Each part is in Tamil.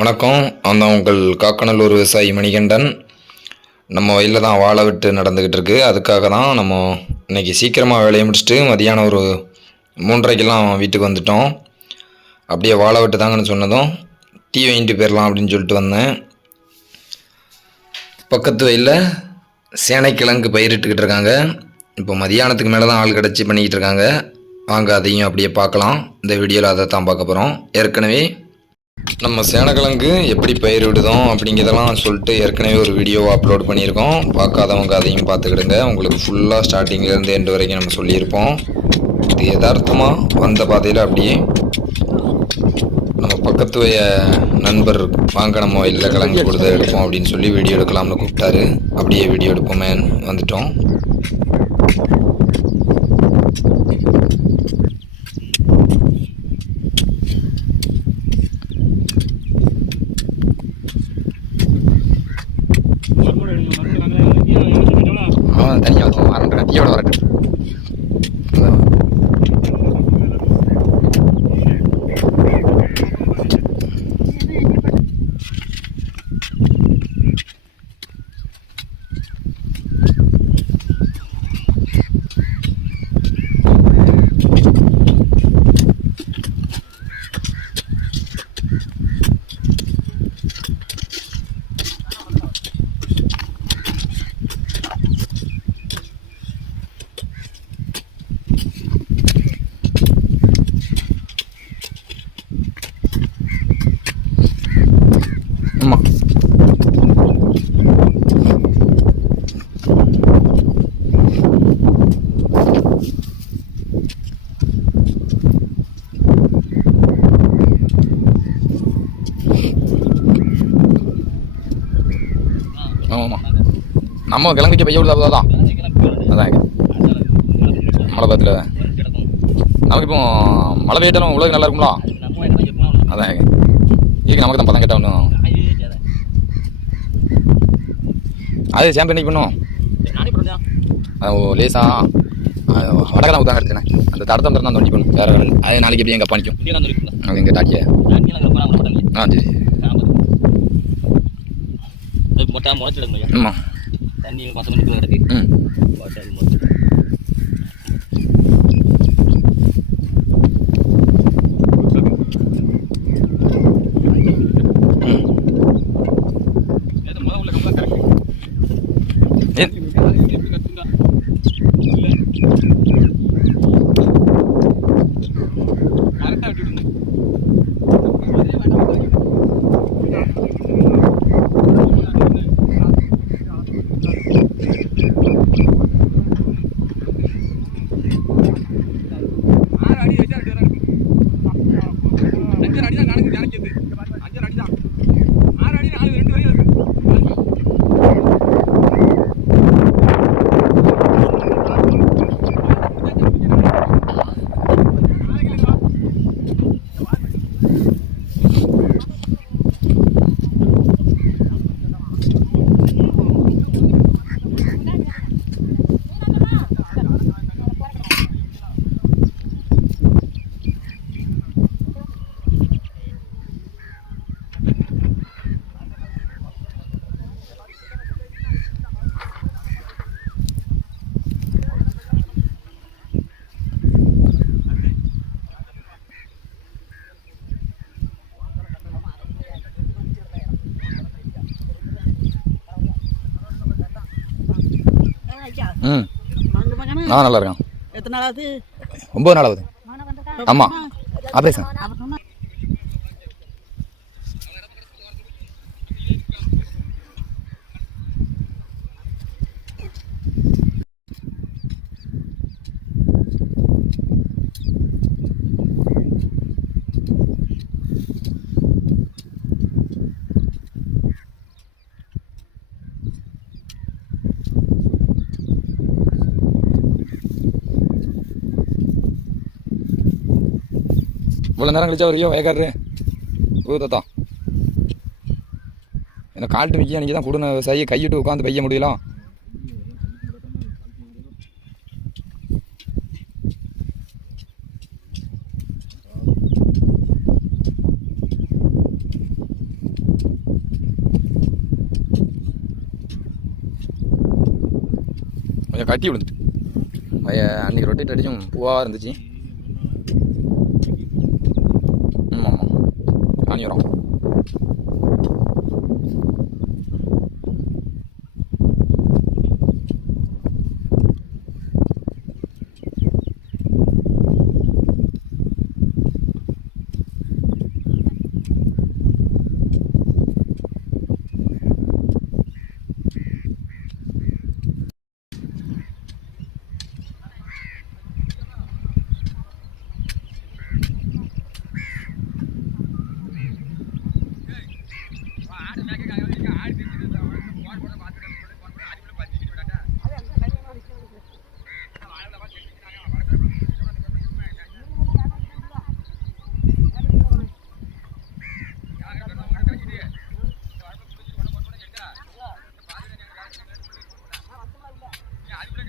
வணக்கம். அந்த உங்கள் காக்கநல்லூர் விவசாயி மணிகண்டன். நம்ம வயலில் தான் வாழை விட்டு நடந்துக்கிட்டு இருக்கு. அதுக்காக தான் நம்ம இன்னைக்கு சீக்கிரமாக வேலையை முடிச்சுட்டு மதியானம் ஒரு மூன்றரைக்கெல்லாம் வீட்டுக்கு வந்துட்டோம். அப்படியே வாழை விட்டு தாங்கன்னு சொன்னதும் டீ வாங்கிட்டு போயிடலாம் அப்படின்னு சொல்லிட்டு வந்தேன். பக்கத்து வயலில் சேனைக்கிழங்கு பயிரிட்டுக்கிட்டு இருக்காங்க. இப்போ மதியானத்துக்கு மேலே தான் ஆள் கிடச்சி பண்ணிக்கிட்டு இருக்காங்க. வாங்க அதையும் அப்படியே பார்க்கலாம். இந்த வீடியோவில் அதை தான் பார்க்க போகிறோம் ஏற்கனவே நம்ம சேனக்கிழங்கு எப்படி பயிரிடுதோம் அப்படிங்கிறதெல்லாம் சொல்லிட்டு ஏற்கனவே ஒரு வீடியோ அப்லோட் பண்ணியிருக்கோம். பார்க்காதவங்க அதையும் பார்த்துக்கிடுங்க. உங்களுக்கு ஃபுல்லாக ஸ்டார்டிங்லேருந்து எண்டு வரைக்கும் நம்ம சொல்லியிருப்போம். இது யதார்த்தமாக வந்த பாதையில் அப்படியே நம்ம பக்கத்துவைய நண்பர் வாங்க நம்ம வயலில் கிழங்கு கொடுத்து எடுப்போம் அப்படின்னு சொல்லி வீடியோ எடுக்கலாம்னு கூப்பிட்டாரு. அப்படியே வீடியோ எடுப்போமே வந்துட்டோம். நம்ம கிழங்குக்கு பைய விடுதா தான் அதான். மழை பார்த்துல நமக்கு இப்போ மழை பெய்யட்டாலும் உலகம் நல்லா இருக்கும்ல? அதான் இதுக்கு நமக்கு தான் பதம் கேட்டா ஒன்றும் அது சாம்பிள் இன்னைக்கு பண்ணும் லேசா வடகலாம் ஊத்தான் எடுத்துனேன் அந்த தடத்தை தான் தோண்டி பண்ணும் வேற. அது நாளைக்கு எப்படி எங்கள் அப்பா நிற்கும் எங்கள் டாக்கிய. ஆ சரி ஆமாம் தண்ணி மணிக்குள்ள கிடக்கு आणि याच्या ம். நான் நல்லா இருக்கேன். எத்தனை நாளாவது ஒம்பது நாள் ஆகுது. ஆமாம் ஆப்ரேஷன். இவ்வளோ நேரம் கழிச்சா வரையோ வயக்காரரு ஓ தாத்தா. எனக்கு கால்ட்டு விற்கி அன்றைக்கி தான் கொடுன விவசாயி கையிட்டு உட்காந்து பைய முடியலாம் கொஞ்சம் கட்டி விழுந்துட்டு அன்றைக்கி ரொட்டேட் அடிச்சும் பூவாக இருந்துச்சு.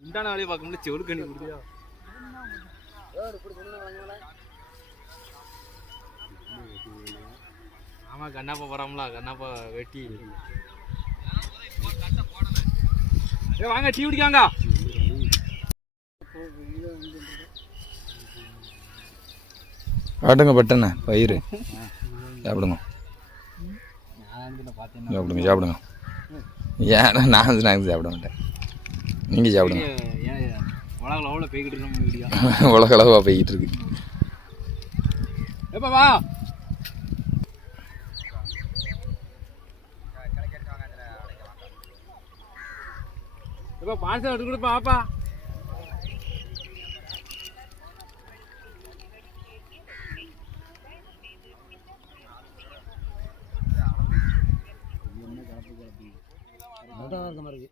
உண்டான வேலையை பார்க்க முடியல செவடு கண்ணி குடியா ஆமா கண்ணாப்பா போறாமல கண்ணாப்பா வெட்டி ஏய் வாங்க டீ குடிக்காங்க காட்டுங்க பட்டண்ண பயிர் சாப்பிடுங்க. சாப்பிடுங்க சாப்பிடுங்க. ஏன்னா நான் ஸ்நாக்ஸ் சாப்பிட மாட்டேன். நீங்கள் சாப்பிடுங்க. உலகில் அவ்வளோ போய்கிட்டு இருக்கு எப்பா வா எப்பா பான்சல் எடுத்து கொடுப்பா வாப்பா நல்லா இருக்க மாதிரி.